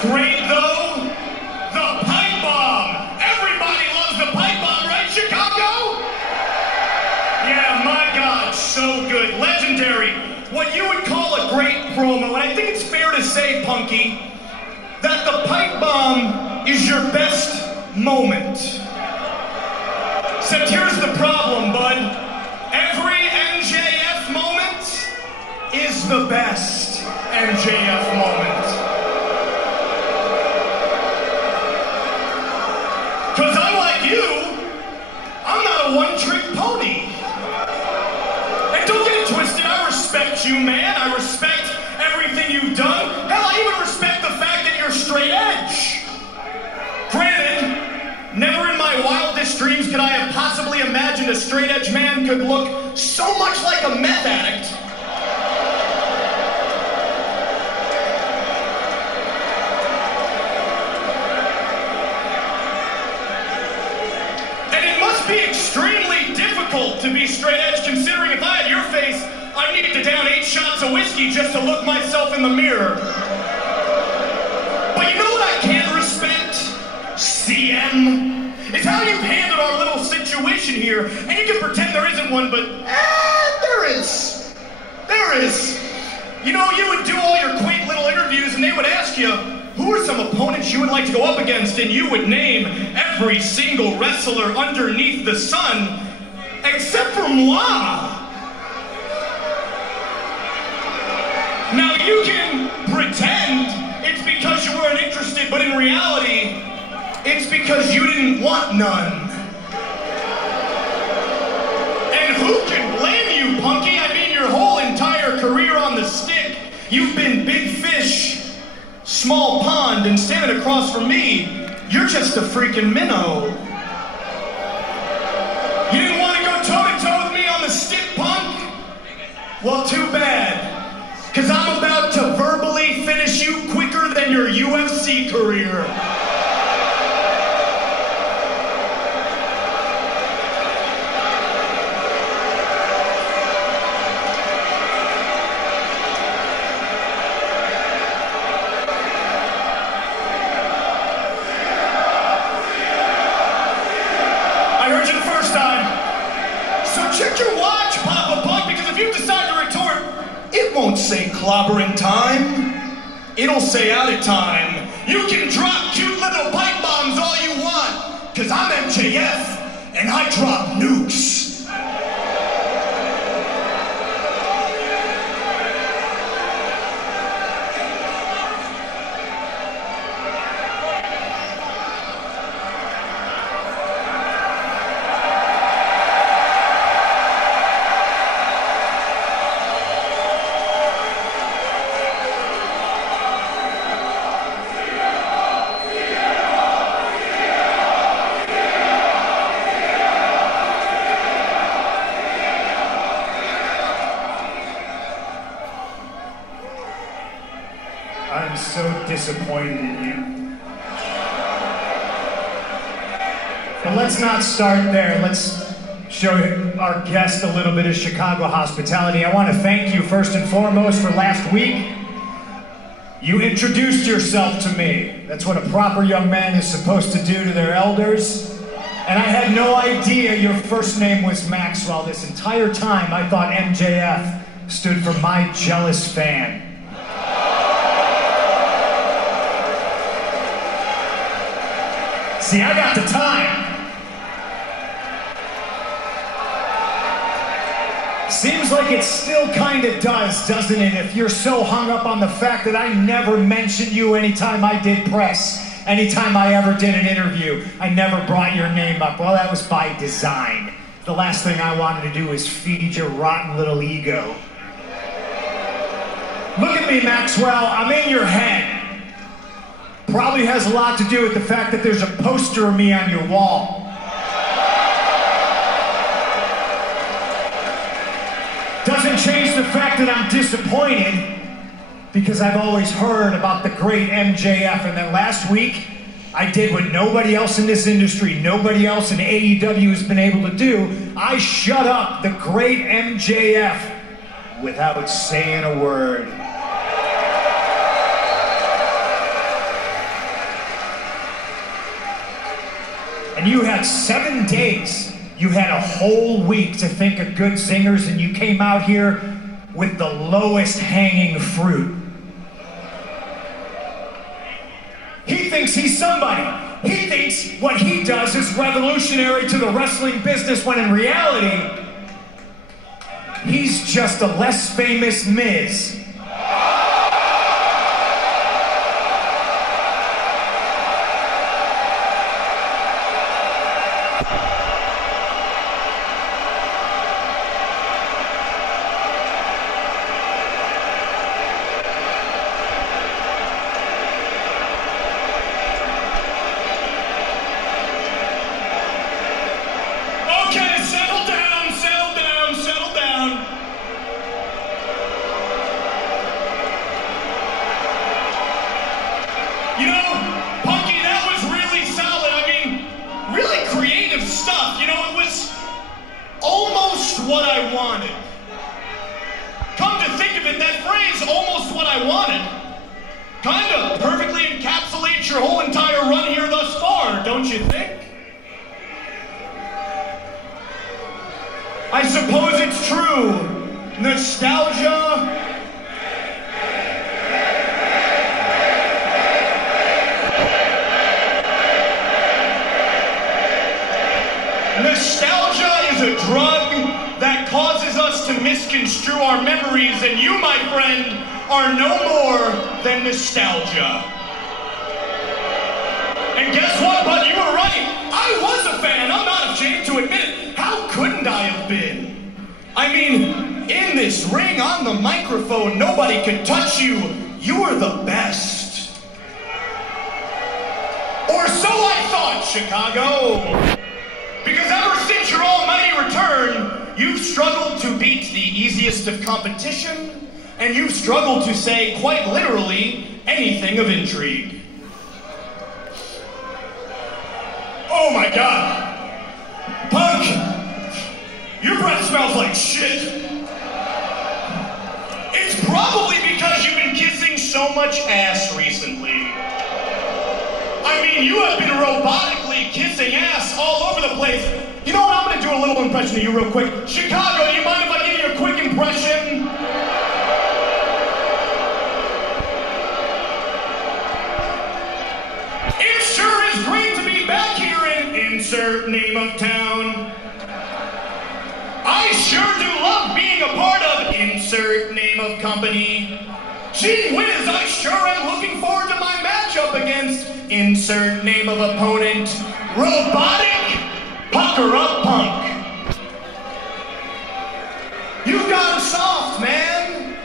great though? The pipe bomb! Everybody loves the pipe bomb, right, Chicago? Yeah, my God, so good. Legendary. What you would call a great promo, and I think it's fair to say, Punky, that the pipe bomb is your best moment. Except here's the problem, bud. Every MJF moment is the best MJF moment. Because unlike you, I'm not a one-trick pony. And don't get it twisted, I respect you, man. I respect everything you've done. Hell, I even respect the fact that you're straight edge. Granted, never in my wildest dreams could I have possibly imagined a straight edge man could look so much like a meth addict. Be extremely difficult to be straight edge, considering if I had your face, I'd need to down 8 shots of whiskey just to look myself in the mirror. But you know what I can't respect, CM? Is how you've handled our little situation here. And you can pretend there isn't one, but there is. There is. You know, you would do all your quaint little interviews and they would ask you, who are some opponents you would like to go up against? And you would name every single wrestler underneath the sun, except for moi. Now you can pretend it's because you weren't interested, but in reality, it's because you didn't want none. And who can blame you, Punky? I mean, your whole entire career on the stick, you've been big fish, small pond, and standing across from me, you're just a freaking minnow. You didn't want to go toe-to-toe with me on the stick, punk? Well, too bad, because I'm about to verbally finish you quicker than your UFC career. Check your watch, Papa Punk, because if you decide to retort, it won't say clobbering time. It'll say out of time. You can drop cute little pipe bombs all you want, because I'm MJF, and I drop nukes. I'm so disappointed in you. But let's not start there. Let's show our guest a little bit of Chicago hospitality. I want to thank you first and foremost for last week. You introduced yourself to me. That's what a proper young man is supposed to do to their elders. And I had no idea your first name was Maxwell. This entire time I thought MJF stood for my jealous fan. See, I got the time. Seems like it still kind of does, doesn't it? If you're so hung up on the fact that I never mentioned you anytime I did press, anytime I ever did an interview, I never brought your name up. Well, that was by design. The last thing I wanted to do was feed your rotten little ego. Look at me, Maxwell. I'm in your head. Probably has a lot to do with the fact that there's a poster of me on your wall. Doesn't change the fact that I'm disappointed, because I've always heard about the great MJF, and then last week I did what nobody else in this industry, nobody else in AEW has been able to do. I shut up the great MJF without saying a word. And you had 7 days. You had a whole week to think of good zingers, and you came out here with the lowest hanging fruit. He thinks he's somebody. He thinks what he does is revolutionary to the wrestling business, when in reality, he's just a less famous Miz. Okay, settle down, settle down, settle down. You know, Punky, that was really solid. I mean, really creative stuff. You know, it was almost what I wanted. Come to think of it, that phrase, almost what I wanted, kind of perfectly encapsulates your whole entire run here thus far, don't you think? I suppose it's true. Nostalgia. Nostalgia is a drug that causes us to misconstrue our memories, and you, my friend, are no more than nostalgia. And guess what, bud? You were right. I was a fan. I'm not ashamed to admit it. How couldn't I have been? I mean, in this ring, on the microphone, nobody could touch you. You were the best. Or so I thought, Chicago. Because ever since your almighty return, you've struggled to beat the easiest of competition, and you've struggled to say, quite literally, anything of intrigue. Oh my God. Punk, your breath smells like shit. It's probably because you've been kissing so much ass recently. I mean, you have been robotically kissing ass all over the place. You know what, I'm gonna do a little impression of you real quick. Chicago, do you mind if I give you a quick impression? It sure is great to be back here in insert name of town. I sure do love being a part of insert name of company. Gee whiz, I sure am looking forward to my matchup against insert name of opponent, Robotic Pucker Up Punk. You've gotten soft, man.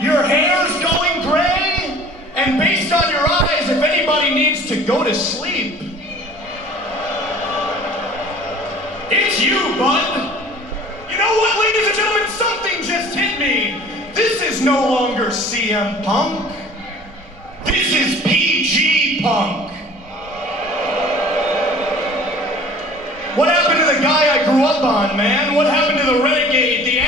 Your hair's going gray, and based on your eyes, if anybody needs to go to sleep, it's you, bud. You know what, ladies and gentlemen? Something just hit me. This is no longer CM Punk. This is PG Punk. What happened to the guy I grew up on, man? What happened to the renegade, the